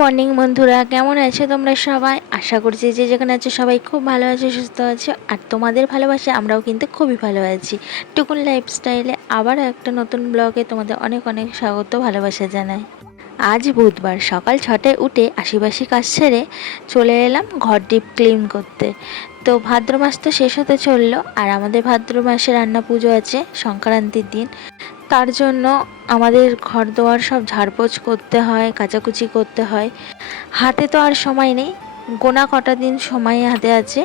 Morning বন্ধুরা, কেমন আছো তোমরা সবাই? আশা করছি যে যেখানে আছো সবাই খুব ভালো আছো, সুস্থ আছো। আর তোমাদের ভালোবাসা, আমরাও কিন্তু খুবই ভালো আছি। টুকুন লাইফস্টাইলে আবার একটা নতুন ব্লগে তোমাদের অনেক অনেক স্বাগত, ভালোবাসা জানাই। আজ বুধবার, সকাল ছটায় উঠে আশিবাসি কাজ সেরে চলে এলাম ঘর ডিপ ক্লিন করতে। তো ভাদ্র মাস তো শেষ হতে চলল, আর আমাদের ভাদ্র মাসে রান্না পুজো আছে, সংক্রান্তির দিন। তার জন্য আমাদের ঘর দোয়ার সব ঝাড়পোছ করতে হয়, কাচাকুচি করতে হয়। হাতে তো আর সময় নেই। গোনা কটা দিন সময় হাতে আছে।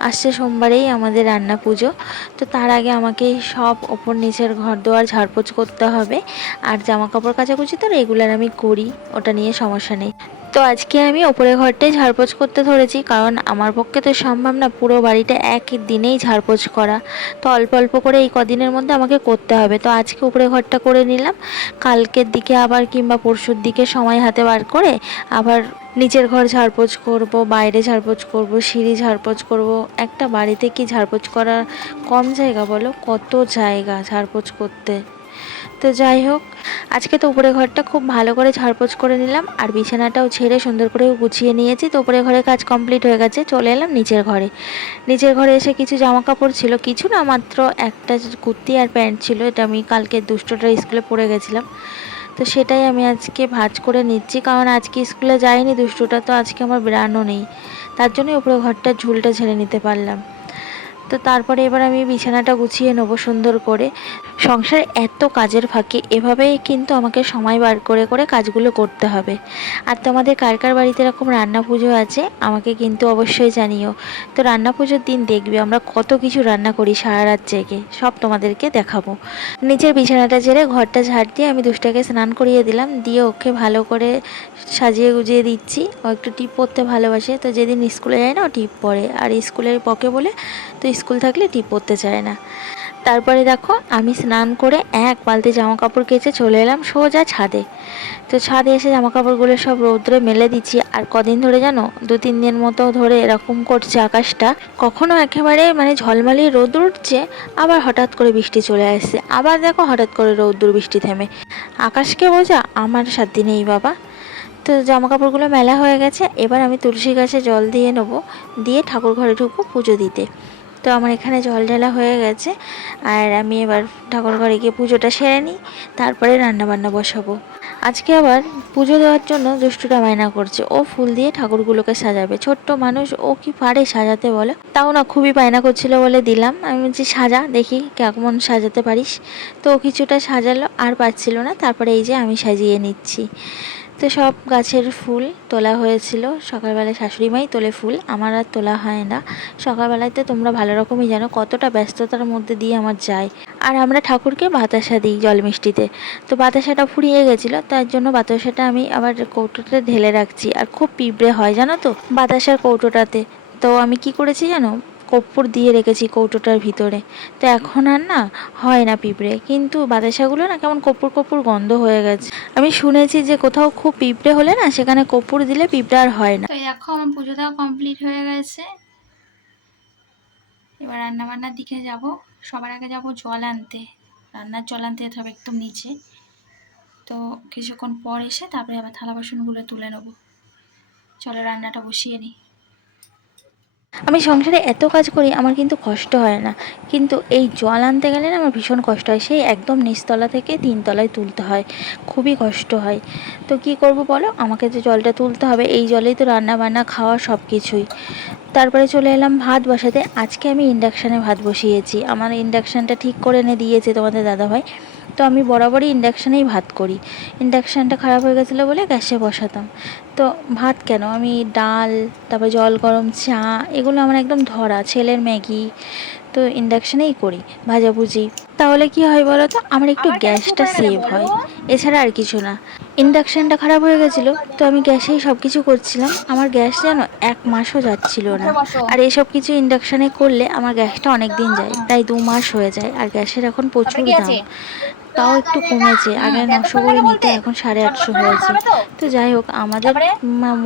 আসছে সোমবারেই আমাদের রান্না পুজো। তো তার আগে আমাকে সব ওপর নিচের ঘর দোয়ার ঝাড়পোছ করতে হবে। আর জামা কাপড় কাচাকুচি তো রেগুলার আমি করি, ওটা নিয়ে সমস্যা নেই। তো আজকে আমি ওপরে ঘরটাই ঝাড়পোছ করতে ধরেছি, কারণ আমার পক্ষে তো সম্ভব না পুরো বাড়িটা এক দিনেই ঝাড়পোছ করা। তো অল্প অল্প করে এই কদিনের মধ্যে আমাকে করতে হবে। তো আজকে উপরে ঘরটা করে নিলাম। কালকের দিকে আবার কিংবা পরশুর দিকে সময় হাতে বার করে আবার নিচের ঘর ঝাড়পোছ করব, বাইরে ঝাড়পোছ করব, সিঁড়ি ঝাড়পোছ করব। একটা বাড়িতে কি ঝাড়পোছ করার কম জায়গা বলো? কত জায়গা ঝাড়পোছ করতে? তো যাই হোক আজকে তো উপরে ঘরটা খুব ভালো করে ঝাড়পোছ করে নিলাম, আর বিছানাটাও ছেড়ে সুন্দর করে গুছিয়ে নিয়েছি। তো উপরে ঘরে কাজ কমপ্লিট হয়ে গেছে, চলে এলাম নিচের ঘরে। নিচের ঘরে এসে কিছু জামা কাপড় ছিল, কিছু না, মাত্র একটা কুর্তি আর প্যান্ট ছিল, এটা আমি কালকে দুষ্টটা স্কুলে পরে গেছিলাম। তো সেটাই আমি আজকে ভাজ করে নিচ্ছি, কারণ আজকে স্কুলে যাইনি দুষ্টুটা, তো আজকে আমার বেরানো নেই। তার জন্যই উপরে ঘরটা ঝুলটা ঝেড়ে নিতে পারলাম। তো তারপরে এবার আমি বিছানাটা গুছিয়ে নেব সুন্দর করে। সংসার এত কাজের ফাঁকে, এভাবেই কিন্তু আমাকে সময় বার করে করে কাজগুলো করতে হবে। আর তোমাদের কার কার বাড়িতে এরকম রান্না পুজো আছে, আমাকে কিন্তু অবশ্যই জানিও। তো রান্না পুজোর দিন দেখবে আমরা কত কিছু রান্না করি সারা রাত জেগে, সব তোমাদেরকে দেখাবো। নিচের বিছানাটা ঝেড়ে ঘরটা ঝাড় দিয়ে আমি দুষ্টাকে স্নান করিয়ে দিলাম, দিয়ে ওকে ভালো করে সাজিয়ে গুজিয়ে দিচ্ছি। ও একটু টিপ পরতে ভালোবাসে, তো যেদিন স্কুলে যায় না ও টিপ পরে। আর স্কুলের পকে বলে তো স্কুল থাকলে টিপ পরতে চায় না। তারপরে দেখো, আমি স্নান করে এক বালতি জামা কাপড় কেচে চলে এলাম সোজা ছাদে। তো ছাদে এসে জামা কাপড়গুলো সব রৌদ্রে মেলে দিচ্ছি। আর কদিন ধরে জানো, দু তিন দিন মতো ধরে এরকম করছে আকাশটা। কখনো একেবারে মানে ঝলমালি রোদ উঠছে, আবার হঠাৎ করে বৃষ্টি চলে আসছে। আবার দেখো হঠাৎ করে রৌদ্র বৃষ্টি থেমে। আকাশকে বোঝা আমার সাথে নেই বাবা। তো জামা কাপড়গুলো মেলা হয়ে গেছে, এবার আমি তুলসী গাছে জল দিয়ে নেব, দিয়ে ঠাকুর ঘরে ঢুকবো পুজো দিতে। তো আমার এখানে জল ঢালা হয়ে গেছে। আর আমি এবার ঠাকুর ঘরে গিয়ে পুজোটা সেরে নিই, তারপরে রান্না বান্না বসাবো। আজকে আবার পুজো দেওয়ার জন্য দুষ্টুটা বায়না করছে। ও ফুল দিয়ে ঠাকুরগুলোকে সাজাবে। ছোট্ট মানুষ ও কি পারে সাজাতে বলো? তাও না খুবই বায়না করছিল বলে দিলাম। আমি বলছি, সাজা, দেখি কেমন সাজাতে পারিস। তো ও কিছুটা সাজালো, আর পারছিল না। তারপরে এই যে আমি সাজিয়ে নিচ্ছি। তো সব গাছের ফুল তোলা হয়েছিল। সকালবেলায় শাশুড়ি মাই তোলে ফুল, আমার আর তোলা হয় না। সকালবেলাতে তোমরা ভালো রকমই জানো কতটা ব্যস্ততার মধ্যে দিয়ে আমার যায়। আর আমরা ঠাকুরকে বাতাসা দিই জল মিষ্টিতে। তো বাতাসাটা ফুরিয়ে গেছিল, তার জন্য বাতাসাটা আমি আবার কৌটোতে ঢেলে রাখছি। আর খুব পিঁপড়ে হয়, জানো তো? বাতাসার কৌটোটাতে। তো আমি কি করেছি জানো? কর্পূর দিয়ে রেখেছি কৌটোটার ভিতরে। তো এখন আর না হয় না পিঁপড়ে, কিন্তু বাতাসাগুলো না কেমন কর্পূর কর্পূর গন্ধ হয়ে গেছে। আমি শুনেছি যে কোথাও খুব পিঁপড়ে হলে না সেখানে কর্পূর দিলে পিঁপড়ে আর হয় না। দেখো আমার পুজো দেওয়া কমপ্লিট হয়ে গেছে। এবার রান্না বান্নার দিকে যাব। সবার আগে যাব জল আনতে। রান্নার জল আনতে যেতে হবে একদম নিচে। তো কিছুক্ষণ পর এসে তারপরে আবার থালা বাসনগুলো তুলে নেব। চলো রান্নাটা বসিয়ে নিই। আমি সংসারে এত কাজ করি, আমার কিন্তু কষ্ট হয় না। কিন্তু এই জল আনতে গেলে না আমার ভীষণ কষ্ট হয়। সেই একদম নিচতলা থেকে তিনতলায় তুলতে হয়। খুবই কষ্ট হয়। তো কি করব বলো? আমাকে যে জলটা তুলতে হবে, এই জলেই তো রান্না বান্না খাওয়া সব কিছুই তারপরে চলে এলাম ভাত বসাতে। আজকে আমি ইন্ডাকশানে ভাত বসিয়েছি। আমার ইন্ডাকশানটা ঠিক করে এনে দিয়েছে তোমাদের দাদাভাই। তো আমি বরাবরই ইন্ডাকশানেই ভাত করি। ইন্ডাকশানটা খারাপ হয়ে গেছিল বলে গ্যাসে বসাতাম। তো ভাত কেন? আমি ডাল, তারপর জল গরম চা, এগুলো আমার একদম ধরা, ছেলের ম্যাগি, তো ইন্ডাকশানেই করি, ভাজাভুজি। তাহলে কি হয় বলো তো? আমার একটু গ্যাসটা সেভ হয়। এছাড়া আর কিছু না। ইন্ডাকশানটা খারাপ হয়ে গেছিল তো আমি গ্যাসেই সব কিছু করছিলাম। আমার গ্যাস যেন এক মাসও যাচ্ছিল না। আর এসব কিছু ইন্ডাকশানে করলে আমার গ্যাসটা অনেক দিন যায়। প্রায় দু মাস হয়ে যায় আর গ্যাসের এখন প্রচুর দাম। তাও একটু কমেছে। আগে নশো করে নিতে এখন সাড়ে আটশো হয়েছে। তো? যাই হোক আমাদের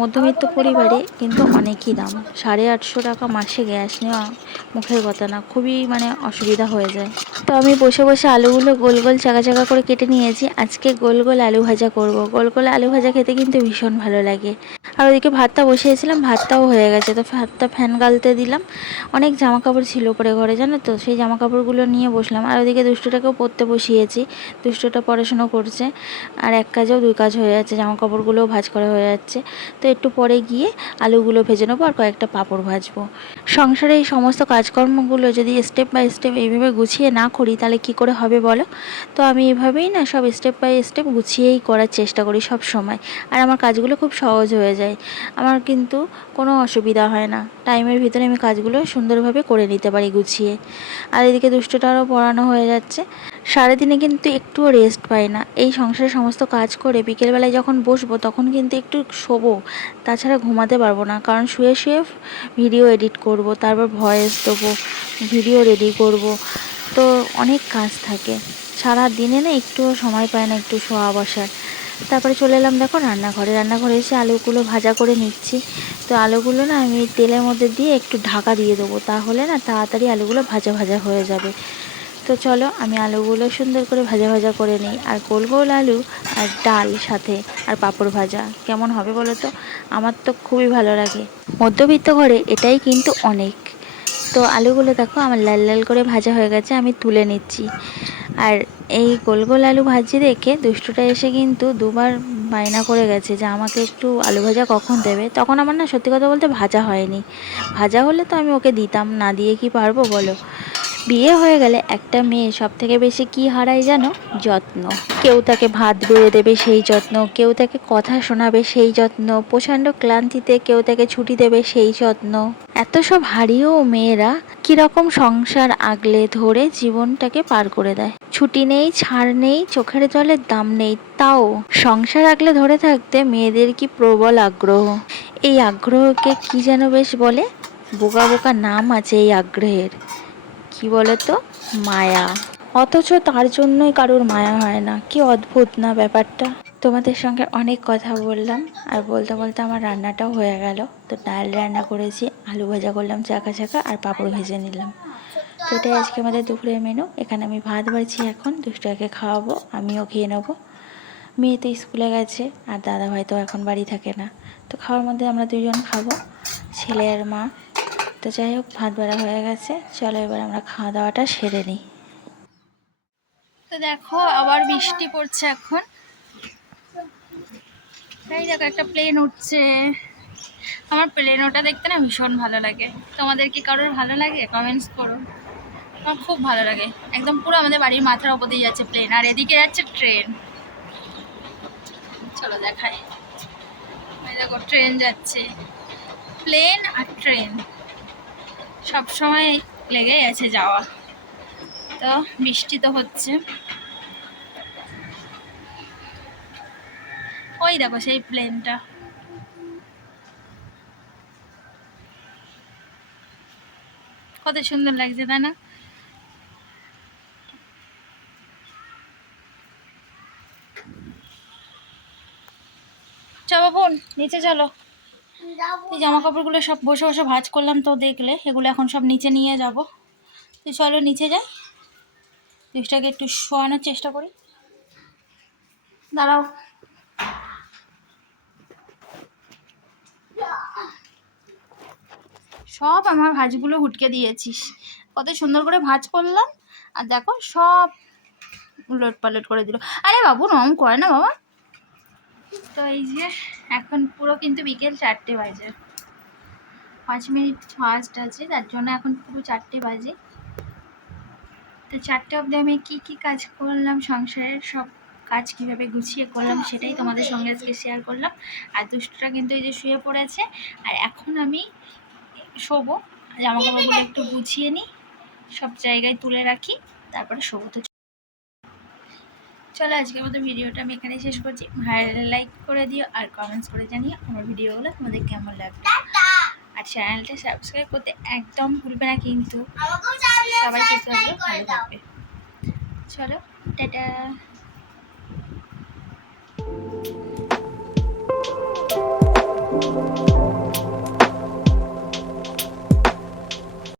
মধ্যবিত্ত পরিবারে কিন্তু অনেকই দাম। সাড়ে আটশো টাকা মাসে গ্যাস নেওয়া মুখের কথা না খুবই মানে অসুবিধা হয়ে যায়। তো আমি বসে বসে আলুগুলো গোল গোল চাকা চাকা করে কেটে নিয়েছি। আজকে গোল গোল আলু ভাজা করব। গোল গোল আলু ভাজা খেতে কিন্তু ভীষণ ভালো লাগে। আর ওদিকে ভাতটা বসিয়েছিলাম, ভাতটাও হয়ে গেছে। তো ভাতটা ফ্যান গালতে দিলাম। অনেক জামা কাপড় ছিল পরে ঘরে, জানো তো? সেই জামা কাপড়গুলো নিয়ে বসলাম। আর ওদিকে দুষ্টুটাকেও পরতে বসিয়েছি। দুষ্টুটা পড়াশুনো করছে। আর এক কাজেও দুই কাজ হয়ে যাচ্ছে। জামা কাপড়গুলোও ভাজ করা হয়ে যাচ্ছে। তো একটু পরে গিয়ে আলুগুলো ভেজে নেব আর কয়েকটা পাঁপড় ভাজবো। সংসারে এই সমস্ত কাজকর্মগুলো যদি স্টেপ বাই স্টেপ এইভাবে গুছিয়ে না করি, তাহলে কি করে হবে বলো? তো আমি এভাবেই না সব স্টেপ বাই স্টেপ গুছিয়েই করার চেষ্টা করি সব সময়। আর আমার কাজগুলো খুব সহজ হয়ে যায়। আমার কিন্তু কোনো অসুবিধা হয় না। টাইমের ভিতরে আমি কাজগুলো সুন্দরভাবে করে নিতে পারি গুছিয়ে। আর এদিকে দুষ্টটারও পড়ানো হয়ে যাচ্ছে। সারাদিনে কিন্তু একটুও রেস্ট পাই না। এই সংসারের সমস্ত কাজ করে বিকেলবেলায় যখন বসবো, তখন কিন্তু একটু শোবো। তাছাড়া ঘুমাতে পারব না। কারণ শুয়ে শুয়ে ভিডিও এডিট করব, তারপর ভয়েস দেবো ভিডিও রেডি করব। তো অনেক কাজ থাকে। সারা দিনে না একটুও সময় পায় না একটু শোয়া বসার। তারপরে চলে এলাম দেখো রান্নাঘরে। রান্নাঘরে এসে আলুগুলো ভাজা করে নিচ্ছি। তো আলুগুলো না আমি তেলের মধ্যে দিয়ে একটু ঢাকা দিয়ে দেবো। তাহলে না তাড়াতাড়ি আলুগুলো ভাজা ভাজা হয়ে যাবে। তো চলো আমি আলুগুলো সুন্দর করে ভাজা ভাজা করে নিই। আর গোল গোল আলু আর ডাল সাথে আর পাঁপড় ভাজা। কেমন হবে বলো তো? আমার তো খুবই ভালো লাগে। মধ্যবিত্ত ঘরে এটাই কিন্তু অনেক। তো আলুগুলো দেখো, আমার লাল লাল করে ভাজা হয়ে গেছে, আমি তুলে নিচ্ছি। আর এই গোল গোল আলু ভাজি দেখে দুষ্টুটা এসে কিন্তু দুবার বায়না করে গেছে যে আমাকে একটু আলু ভাজা কখন দেবে। তখন আমার না সত্যি কথা বলতে ভাজা হয়নি। ভাজা হলে তো আমি ওকে দিতাম, না দিয়ে কি পারব বলো? বিয়ে হয়ে গেলে একটা মেয়ে সব থেকে বেশি কি হারায় জানো? যত্ন। কেউ তাকে ভাত বেড়ে দেবে সেই যত্ন, কেউ তাকে কথা শোনাবে সেই যত্ন, প্রচণ্ড ক্লান্তিতে কেউ তাকে ছুটি দেবে সেই যত্ন। এত সব হারিয়েও মেয়েরা কীরকম সংসার আগলে ধরে জীবনটাকে পার করে দেয়। ছুটি নেই, ছাড় নেই, চোখের জলের দাম নেই, তাও সংসার আগলে ধরে থাকতে মেয়েদের কি প্রবল আগ্রহ? এই আগ্রহকে কি যেন বেশ বলে? বোকা বোকা নাম আছে এই আগ্রহের। কি বলতো? মায়া। অথচ তার জন্যই কারোর মায়া হয় না। কি অদ্ভুত না ব্যাপারটা? তোমাদের সঙ্গে অনেক কথা বললাম আর বলতে বলতে আমার রান্নাটাও হয়ে গেল। তো ডাল রান্না করেছি, আলু ভাজা করলাম, চাকা চাকা আর পাঁপড় ভেজে নিলাম। তো এটাই আজকে আমাদের দুপুরের মেনু এখানে আমি ভাত বাড়ছি এখন দুষ্টুটাকে খাওয়াবো, আমিও খেয়ে নেব। মেয়ে তো স্কুলে গেছে আর দাদা ভাই তো এখন বাড়ি থাকে না। তো খাওয়ার মধ্যে আমরা দুজন খাব, ছেলে আর মা। তো যাই হোক, ভাত বেড়া হয়ে গেছে। চলো এবার আমরা খাওয়া দাওয়াটা সেরে নিই। তো দেখো, আবার বৃষ্টি পড়ছে এখন। তাই দেখো, একটা প্লেন উঠছে। আমার প্লেন ওটা দেখতে না ভীষণ ভালো লাগে। তোমাদের কি কারোর ভালো লাগে? কমেন্টস করো। আমার খুব ভালো লাগে। একদম পুরো আমাদের বাড়ির মাথার ওপর দিয়ে যাচ্ছে প্লেন আর এদিকে যাচ্ছে ট্রেন চলো দেখাই। দেখো ট্রেন যাচ্ছে। প্লেন আর ট্রেন সব সময় লেগেই আছে যাওয়া। তো বৃষ্টি তো হচ্ছে। ওই দেখো সেই প্লেনটা কত সুন্দর লাগছে, তাই না? চলো বোন, নিচে চলো। এই জামা কাপড়গুলো সব বসে বসে ভাজ করলাম তো দেখলে, এগুলো এখন সব নিচে নিয়ে যাব। তো চলো নিচে যাই। জিনিসটাকে একটু শোয়ানোর চেষ্টা করি। দাঁড়াও। সব আমার ভাজগুলো হুটকে দিয়েছিস। কত সুন্দর করে ভাজ করলাম। আর দেখো সব উলট পালট করে দিল। আরে বাবু রং করে না বাবা। তো এই যে, এখন পুরো কিন্তু বিকেল চারটে বাজে। পাঁচ মিনিট ফার্স্ট আছে, তার জন্য এখন পুরো চারটে বাজে। তো চারটে অবধি আমি কী কী কাজ করলাম, সংসারের সব কাজ কীভাবে গুছিয়ে করলাম, সেটাই তোমাদের সঙ্গে আজকে শেয়ার করলাম। আর দুষ্টটা কিন্তু এই যে শুয়ে পড়েছে, আর এখন আমি শোবো। জামা কাপড়গুলো একটু গুছিয়ে নিই, সব জায়গায় তুলে রাখি, তারপরে শোবো। তো চলো আজকের মতো ভিডিওটা আমি এখানে শেষ করছি। ভাইরাল লাইক করে দিও আর কমেন্টস করে জানিও আমার ভিডিওগুলো তোমাদের কেমন লাগবে। আর চ্যানেলটা সাবস্ক্রাইব করতে একদম ভুলবে না কিন্তু। সবাই কিছু ভালো থাকবে। চলো টাটা!